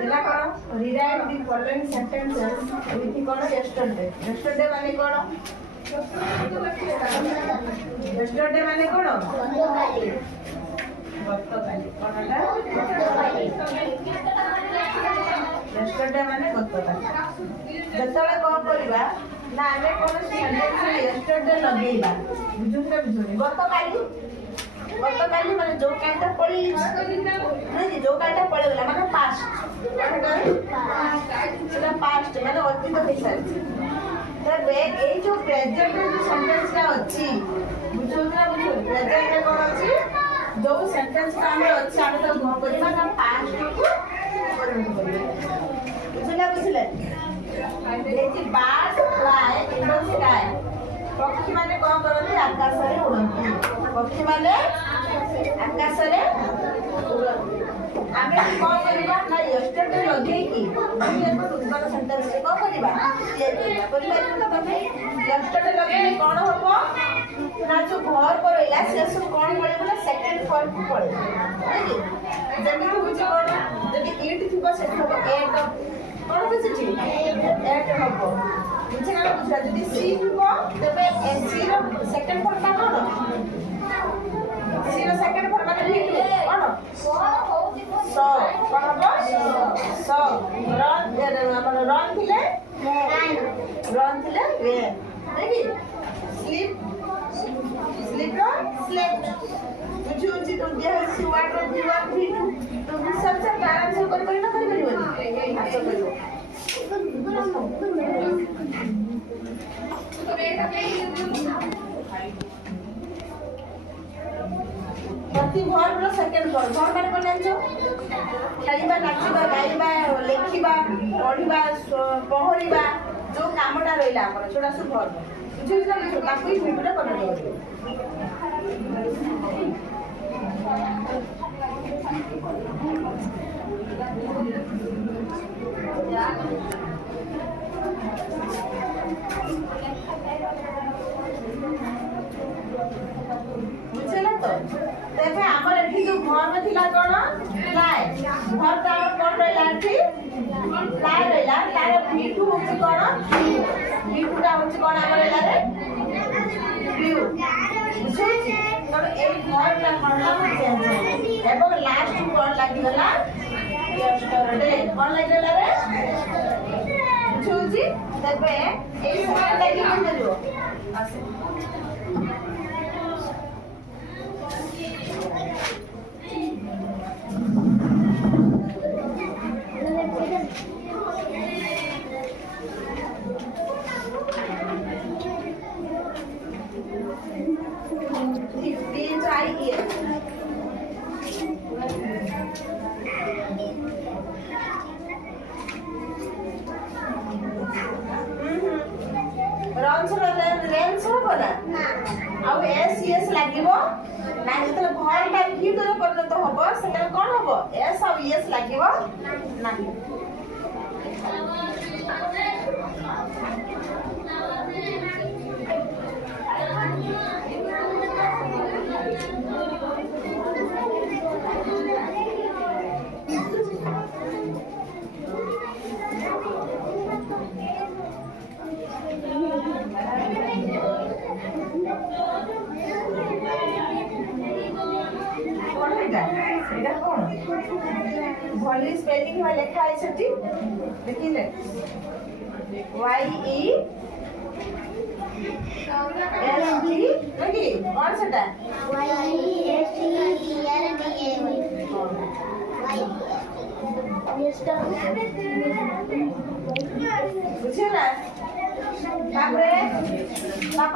देला कौन rewrite the following sentences with कौन यस्टरडे यस्टरडे माने कौन यस्टरडे माने कौन गतकाली कोनटा यस्टरडे माने गतकाली जतले कोन करबा ना आमे कोन सेंटेंस यस्टरडे लगेइबा बुझुंगे गतकाली माने जो कालटा पड़ी नहीं जो कालटा पड़े गला माने पास्ट सेटा पास्ट माने अतीत हिसाब तबे ए जो प्रेजेंट जो सेंटेंस का अछि बुझुंगे प्रेजेंट रे कोन अछि जो सेंटेंस का हम अच्छे आगे तो घ करबा ना पास्ट को परिवर्तन करबा बुझले देखि bird fly in the sky पक्षी माने कोन करथि आकाश रे उड़ंती पक्षी माने आकाश रे उड़ंती आमे कोन करबा ना यस्टरडे लगे की ये तो दुबार सेंटेंस रे कोन करबा ये करबा तो तमे यस्टरडे लगे कोन होबो ना जो घर पर इला से सब कोन पड़े बोला सेकंड फॉर्म को पड़े नहीं जमी को बुझ कोन जदी ईट थिबो से होबो एट कोन को से ठीक एट होबो बुझे ना बुझा जदी सी थिबो तबे सी रो सेकंड फॉर्म का कोन सी रो सेकंड फॉर्म का ठीक कोन सो कोन होबो सो रन हमर रन थिले वे देखि स्लीप स्लीप रो स्लेप्ट बुझु जी तो जे हसी वाटर जीवा भी तो सब से आराम से कर ना कर परिबो आसो करियो प्रति वर्ब रो सेकंड वर्ब माने कोन जानछो खेलिबा नाचिबा गाइबा लेखिबा पढिबा पहरिबा जो कामटा रहिला हमर छोटा सु वर्ब बुझु ना छोटा कोई भिडियो कर दो बुझला तो देखे हमर एठी जो घर में थिला कोन फ्लाइ घर का कोन रहला एठी फ्लाइ रहला तार भीटू होची कोन भीटू का होची कोन हमर रहला रे व्यू बुझुची तब ए घर का कोनला में चेंज एबो लास्ट कोन लागि गला यस्टरडे कोन लागि गला रे बुझुची तबे ए कोन लागि कोन दियो आसे आउ एस एस लागिबो ना जतले घर का भीतर पर्यंत होबो सेतले कोन होबो एस आउ एस लागिबो ना भली स्पेलिंग में लिखा है छटी देखिले Y E S T लगी कौन सेटा Y E S T E R D A बुझे ना